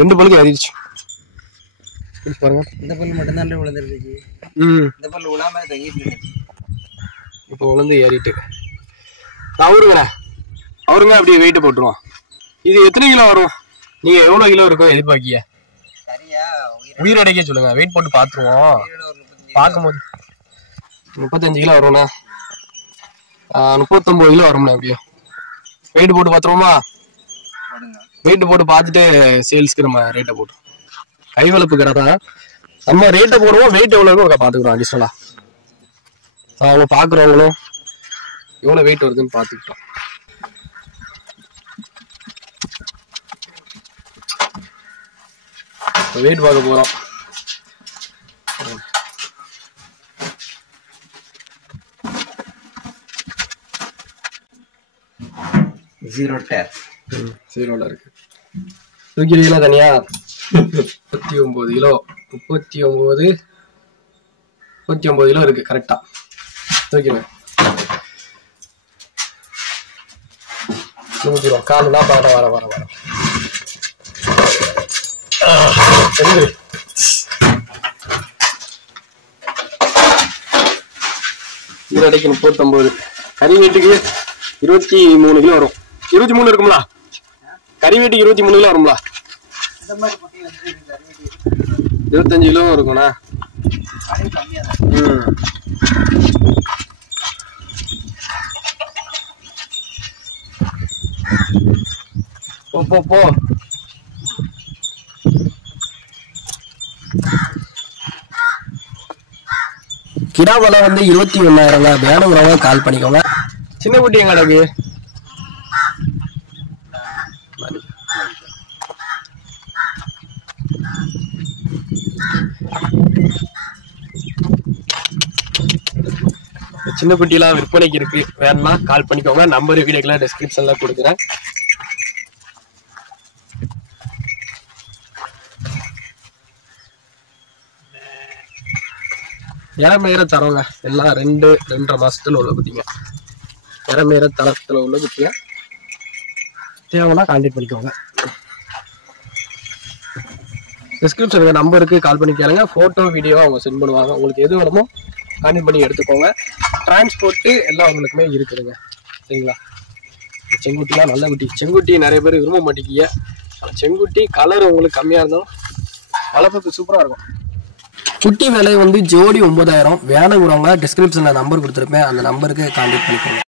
2 பல்லுக்கு ஏறிடுச்சு பாருங்க. இந்த பல்லு மட்டும்தான் விழுந்துருச்சு. இந்த பல்லு விழாம தங்கிட்டு இப்போ விழுந்து ஏறிட்டு அவருங்க அப்படியே வெயிட் போட்டுருவோம். இது எத்தனை கிலோ வரும்? நீங்க எவ்வளவு கிலோ இருக்கும் எதிர்பார்க்கிய? சரியா உயிரடைக்க சொல்லுங்க, வெயிட் போட்டு பாத்துருவோம். பார்க்கும்போது 35 கிலோ வரும்ண்ணா, 39 கிலோ வரும்ண்ணா. அப்படியே வெயிட் போட்டு பாத்துருவோமா? வெயிட் போட்டு பார்த்துட்டு சேல்ஸ்க்கு நம்ம ரேட்டை போட்டு கை வளர்ப்பு கடை தான். நம்ம ரேட்டை போடுவோம், வெயிட் எவ்வளோ இருக்கும் பார்த்துக்குறோம். அடிஷனலா அவங்க பார்க்குறவங்களும் எவ்வளோ வெயிட் வருதுன்னு பார்த்துக்கிட்டோம். வெயிட் பார்க்க போகிறோம். ஜீரோல இருக்கு. தூக்கிடுவீங்களா தனியா? 39 கிலோ 39 கிலோ இருக்கு கரெக்டா. தூக்கிடுவேன். தூக்கிடுவோம். காலு தான் பாரு. வர ஈரடைக்கு 39, கறி வீட்டுக்கு 23 கிலோ வரும். 23 இருக்குங்களா? கறி வீட்டுக்கு 23 கிலோ வருங்களா? 25 கிலோ இருக்கும்ண்ணா. போ கிடா விலை வந்து 21,000. வேணுங்கிறவங்க கால் பண்ணிக்கோங்க. சின்ன குட்டி எங்க கிடக்கு? சின்ன குட்டிலாம் விற்பனைக்கு இருக்கு, வேணும்னா கால் பண்ணிக்கோங்க. நம்பர் வீடியோக்கெல்லாம் டிஸ்கிரிப்ஷன்ல கொடுக்குறேன். இறமேற தரவங்க எல்லாம் 2-2.5 மாசத்துல உள்ள குட்டிங்க. இறமேற தரத்துல உள்ள குட்டிங்க தேவைன்னா கான்டாக்ட் பண்ணிக்கோங்க. டிஸ்கிரிப்ஷனுக்கு நம்பருக்கு கால் பண்ணி கேளுங்க. போட்டோ வீடியோ அவங்க சென்ட் பண்ணுவாங்க. உங்களுக்கு எது வேணுமோ கான்டாக்ட் பண்ணி எடுத்துக்கோங்க. டிரான்ஸ்போர்ட்டு எல்லாம் உங்களுக்குமே இருக்குதுங்க. சரிங்களா? செங்குட்டிலாம் நல்ல குட்டி. செங்குட்டி நிறைய பேர் விரும்ப மாட்டேங்கிங்க. செங்குட்டி கலர் உங்களுக்கு கம்மியா இருந்தாலும் வளர்ப்புக்கு சூப்பரா இருக்கும். குட்டி விலை வந்து ஜோடி 9,000. வேணுங்கிறவங்க டிஸ்கிரிப்ஷன்ல நம்பர் கொடுத்துருப்பேன், அந்த நம்பருக்கு கான்டாக்ட் பண்ணிக்கோங்க.